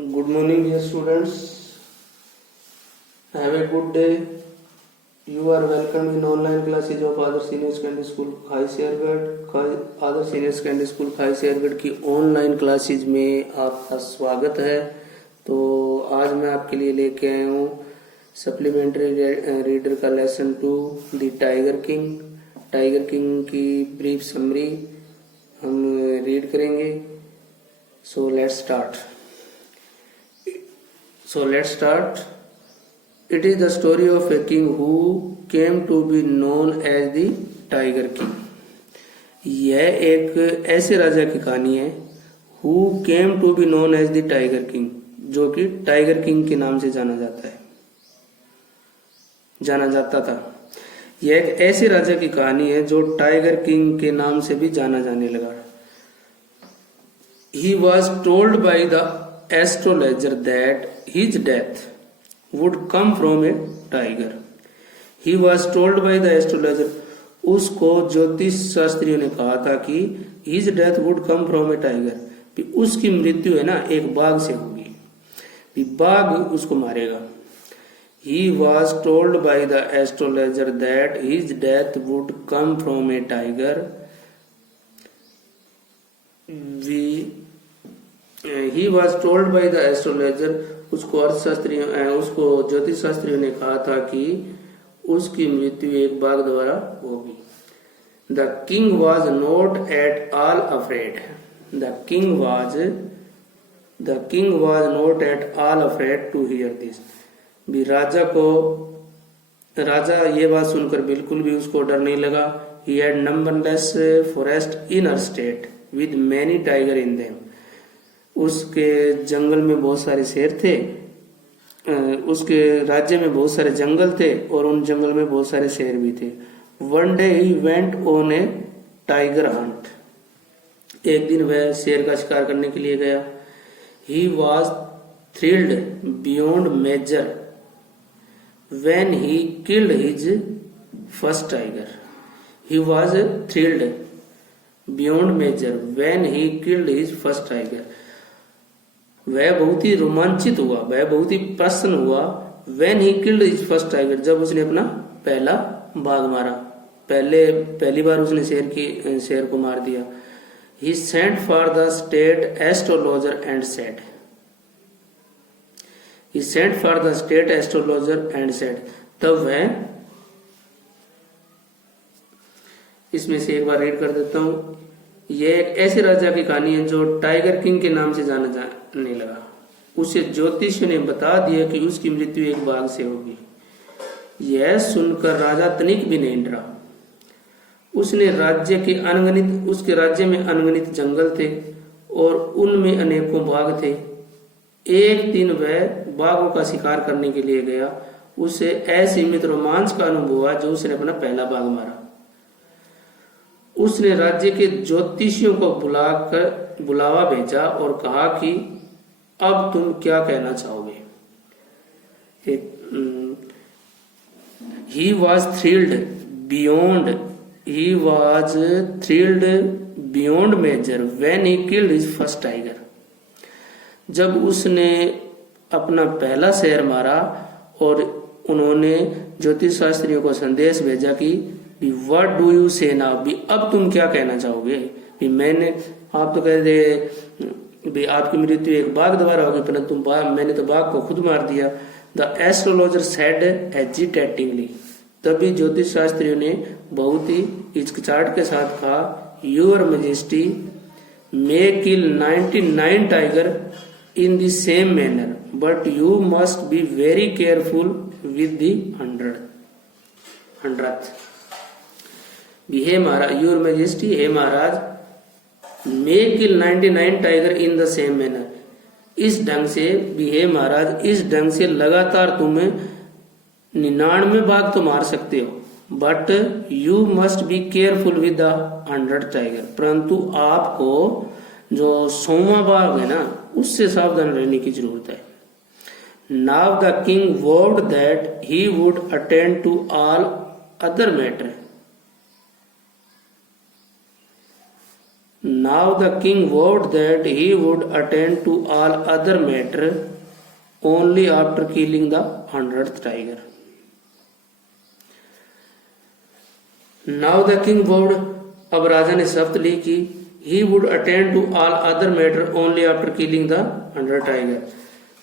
Good morning, dear students. Have a good day. You are welcome in online classes of Adarsh Senior Secondary School खाई शेयरगढ़। आदर्श senior secondary school खाई शेयरगढ़ की online classes में आपका स्वागत है। तो आज मैं आपके लिए लेके आया हूँ सप्लीमेंट्री रीडर का lesson 2 the tiger king. Tiger king की ब्रीफ समरी हम रीड करेंगे। So let's start. It is the story of a king who came to be known as the Tiger King. यह एक ऐसे राजा की कहानी है who came to be known as the Tiger King, जो कि टाइगर किंग के नाम से जाना जाता था। यह एक ऐसे राजा की कहानी है जो टाइगर किंग के नाम से भी जाना जाने लगा। He was told by the astrologer that his death would come from a tiger. He was told by the astrologer, उसको ज्योतिष शास्त्रियों ने कहा था कि his death would come from a tiger, कि उसकी मृत्यु है ना एक बाघ से होगी, कि बाघ उसको मारेगा। He was told by the astrologer that his death would come from a tiger. He was told by the astrologer, उसको ज्योतिष शास्त्रियों ने कहा था कि उसकी मृत्यु एक बाघ द्वारा होगी। The king was not at all afraid. The king was not at all afraid to hear this. भी राजा ये बात सुनकर बिल्कुल भी उसको डर नहीं लगा। He had numberless forest in her state with many tiger in them. उसके जंगल में बहुत सारे शेर थे, उसके राज्य में बहुत सारे जंगल थे और उन जंगल में बहुत सारे शेर भी थे। One day he went on a tiger hunt. एक दिन वह शेर का शिकार करने के लिए गया। He was thrilled beyond measure when he killed his first tiger. He was thrilled beyond measure when he killed his first tiger. वह बहुत ही रोमांचित हुआ, वह बहुत ही प्रसन्न हुआ when he killed his first tiger, जब उसने अपना पहला बाघ मारा। पहली बार उसने शेर को मार दिया। He sent for the state astrologer and said. He sent for the state astrologer and said. तब वह, इसमें से एक बार रीड कर देता हूँ। यह एक ऐसे राजा की कहानी है जो टाइगर किंग के नाम से जाना जाने लगा। उसे ज्योतिष ने बता दिया कि उसकी मृत्यु एक बाघ से होगी। यह सुनकर राजा तनिक भी नहीं डरा। उसके राज्य में अनगिनत जंगल थे और उनमें अनेकों बाघ थे। एक दिन वह बाघों का शिकार करने के लिए गया। उसे असीमित रोमांच का अनुभव हुआ जो उसने अपना पहला बाघ मारा। उसने राज्य के ज्योतिषियों को बुलावा भेजा और कहा कि अब तुम क्या कहना चाहोगे। He was thrilled beyond measure when he killed his first tiger. जब उसने अपना पहला शेर मारा और उन्होंने ज्योतिष शास्त्रियों को संदेश भेजा कि What do you say now? भी अब तुम क्या कहना चाहोगे। भी आप तो कह दे भी आपकी मृत्यु एक बाघ द्वारा होगी, परंतु मैंने तो बाघ को खुद मार दिया। The astrologer said hesitatingly. तभी ज्योतिष शास्त्रियों ने बहुत ही हिचकिचाहट के साथ कहा, Your Majesty may kill 99 tiger in the same manner, but you must be very careful with the 100th. हे महाराज, योर मैजेस्टी, हे महाराज, may kill 99 tiger in the same manner, इस ढंग से भी हे महाराज, इस ढंग से लगातार तुम्हें 99 बाघ तो मार सकते हो, but you must be careful with the 100 tiger, परंतु आपको जो 100वां बाघ है ना उससे सावधान रहने की जरूरत है। Now the king vowed that he would attend to all other matter. Now the king vowed that he would attend to all other matter only after killing the 100th tiger. Now the king vowed, अब राजा ने शपथ ली कि he would attend to all other matter only after killing the 100th tiger.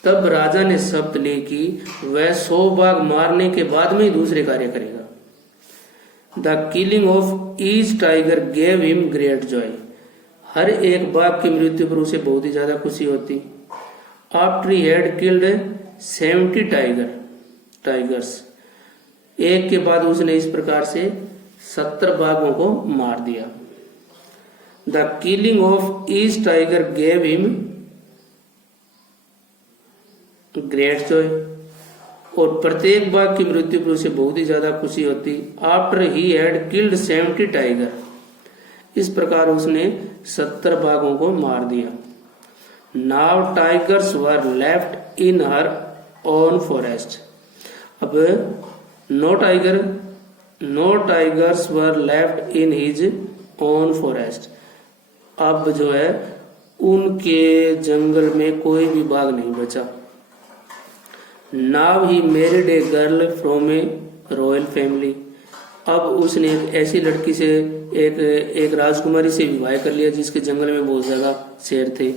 तब राजा ने शपथ ली कि वह 100 बाघ मारने के बाद में ही दूसरे कार्य करेगा. The killing of each tiger gave him great joy. हर एक बाघ की मृत्यु पर उसे बहुत ही ज्यादा खुशी होती. After he had killed 70 tigers, एक के बाद उसने इस प्रकार से 70 बाघों को मार दिया. The killing of each tiger gave him great Joy. और प्रत्येक बाघ की मृत्यु पर उसे बहुत ही ज्यादा खुशी होती. After he had killed 70 tiger, इस प्रकार उसने 70 बाघों को मार दिया. Now tigers were left in her own forest. अब no tigers were left in his own forest. अब जो है उनके जंगल में कोई भी बाघ नहीं बचा. Now he married a girl from A royal family. अब उसने एक ऐसी लड़की से एक राजकुमारी से विवाह कर लिया जिसके जंगल में बहुत ज्यादा शेर थे.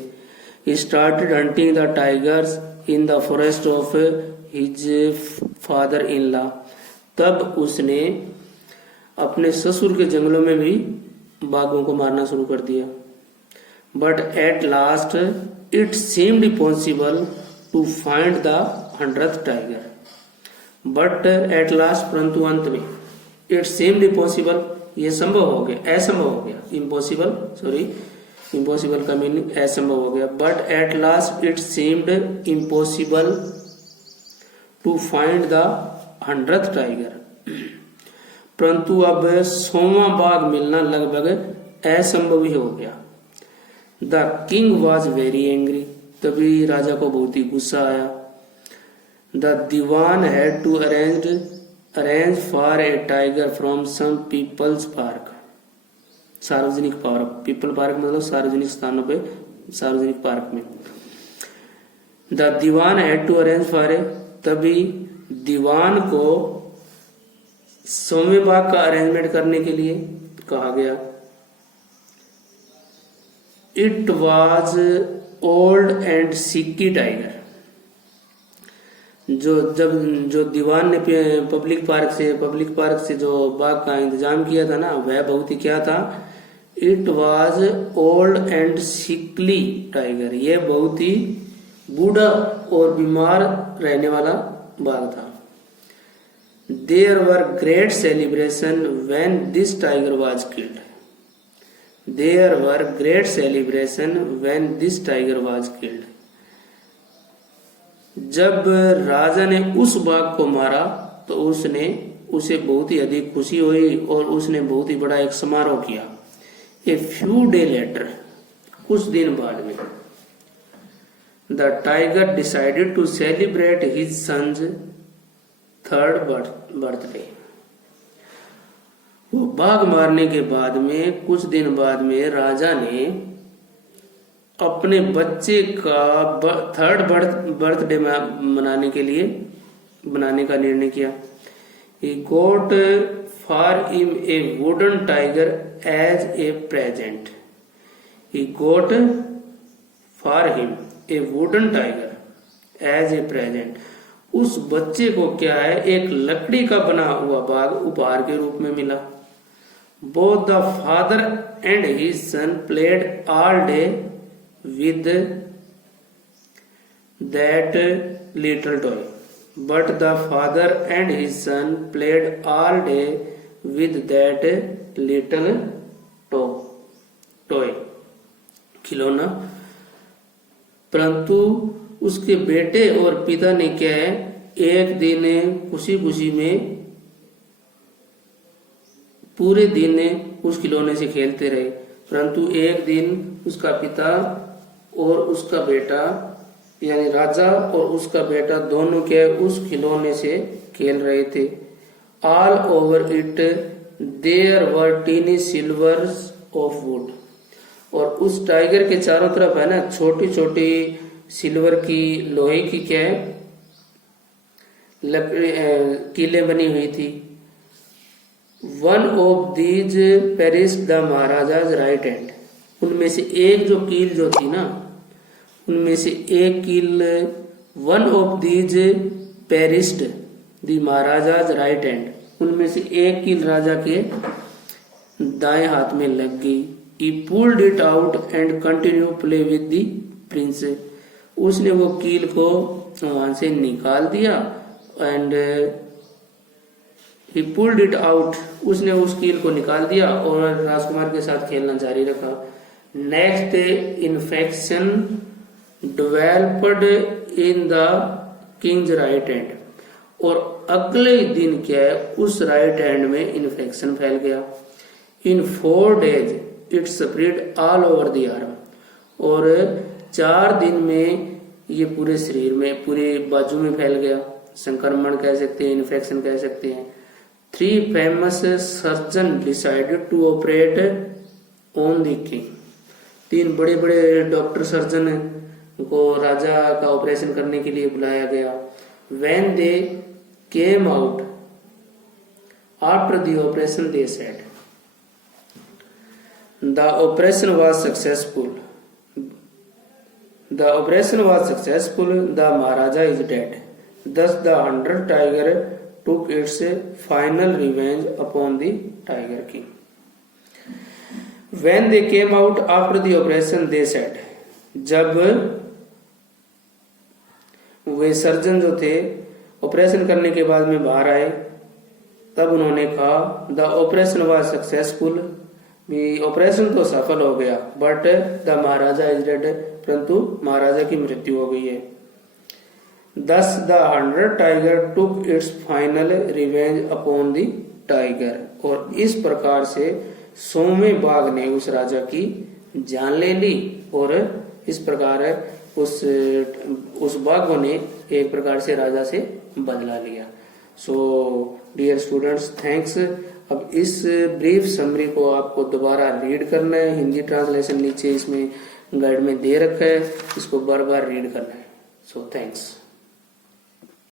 He started hunting the tigers in the forest of his father in law. तब उसने अपने ससुर के जंगलों में भी बाघों को मारना शुरू कर दिया. But at last it seemed impossible to find the 100th tiger. But at last, परंतु अंत में, इट सीम्ड इम्पॉसिबल, ये संभव हो गया, असंभव हो गया. इम्पॉसिबल का मीनिंग असंभव हो गया. But at last it seemed impossible to find the 100th tiger. परंतु अब 100वां बाघ मिलना लगभग असंभव ही हो गया. The king was very angry. तभी राजा को बहुत ही गुस्सा आया. The dewan had to arrange for a tiger from some peoples park. सार्वजनिक पार्क, पीपल पार्क मतलब सार्वजनिक स्थानों पे, सार्वजनिक पार्क में. The dewan had to arrange for a, तभी दीवान को 100वें बाघ का अरेंजमेंट करने के लिए कहा गया. It was old and Sikki tiger. जो दीवान ने पब्लिक पार्क से जो बाघ का इंतजाम किया था ना, वह बहुत ही क्या था, it was old and sickly tiger. यह बहुत ही बूढ़ा और बीमार रहने वाला बाघ था. There were great celebration when this tiger was killed. There were great celebration when this tiger was killed. जब राजा ने उस बाघ को मारा तो उसे बहुत ही अधिक खुशी हुई और उसने बहुत ही बड़ा एक समारोह किया. A few days later, कुछ दिन बाद में, the tiger decided to celebrate his son's 3rd birthday. वो बाघ मारने के बाद में कुछ दिन बाद में राजा ने अपने बच्चे का 3rd बर्थडे बनाने का निर्णय किया. He got for him a wooden tiger as a present. He got for him a wooden tiger as a present. उस बच्चे को क्या है, एक लकड़ी का बना हुआ बाघ उपहार के रूप में मिला. Both the father and his son played all day with that little toy. But the father and his son played all day with that little toy, खिलौना. परंतु उसके बेटे और पिता ने क्या है, एक दिन खुशी खुशी में पूरे दिन उस खिलौने से खेलते रहे. परंतु एक दिन उसका पिता और उसका बेटा, यानी राजा और उसका बेटा दोनों के उस खिलौने से खेल रहे थे. All over it there were tiny silvers of wood. और उस टाइगर के चारों तरफ है ना छोटी छोटी सिल्वर की लोहे की क्या है लकड़ी कीलें बनी हुई थी। One of these pierced the maharaja's right hand, उनमें से एक जो कील जो थी ना, उनमें से एक कील one of these pierced the maharaja's right hand, उनमें से एक कील राजा के दाएं हाथ में लग गई। He pulled it out and continued play with the prince, उसने वो कील को वहां से निकाल दिया and he pulled it out, उसने उस कील को निकाल दिया और राजकुमार के साथ खेलना जारी रखा। Next infection developed in the Kings right hand, और अगले दिन क्या है उस राइट हैंड में इन्फेक्शन फैल गया। इन 4 days it spread all over the arm, और 4 दिन में ये पूरे शरीर में पूरे बाजू में फैल गया। संक्रमण कह सकते हैं, इन्फेक्शन कह सकते हैं। 3 famous surgeon decided to operate on the king, 3 बड़े बड़े डॉक्टर सर्जन को राजा का ऑपरेशन करने के लिए बुलाया गया। When they came out after the operation they said The operation was successful. The operation was successful. The Maharaja is dead. Thus the 100 tiger took its final revenge upon the Tiger King. When they came out after the operation, they said, जब वे surgeon जो थे operation करने के बाद में बाहर आए तब उन्होंने कहा the operation was successful, operation तो सफल हो गया, but the Maharaja is dead, परंतु महाराजा की मृत्यु हो गई है। Thus the 100 tiger took its final revenge upon the tiger, और इस प्रकार से 100वें बाघ ने उस राजा की जान ले ली, और इस प्रकार उस बाघ ने एक प्रकार से राजा से बदला लिया। So dear students, thanks. अब इस ब्रीफ समरी को आपको दोबारा रीड करना है, हिंदी ट्रांसलेशन नीचे इसमें गाइड में दे रखा है, इसको बार बार रीड करना है। So thanks.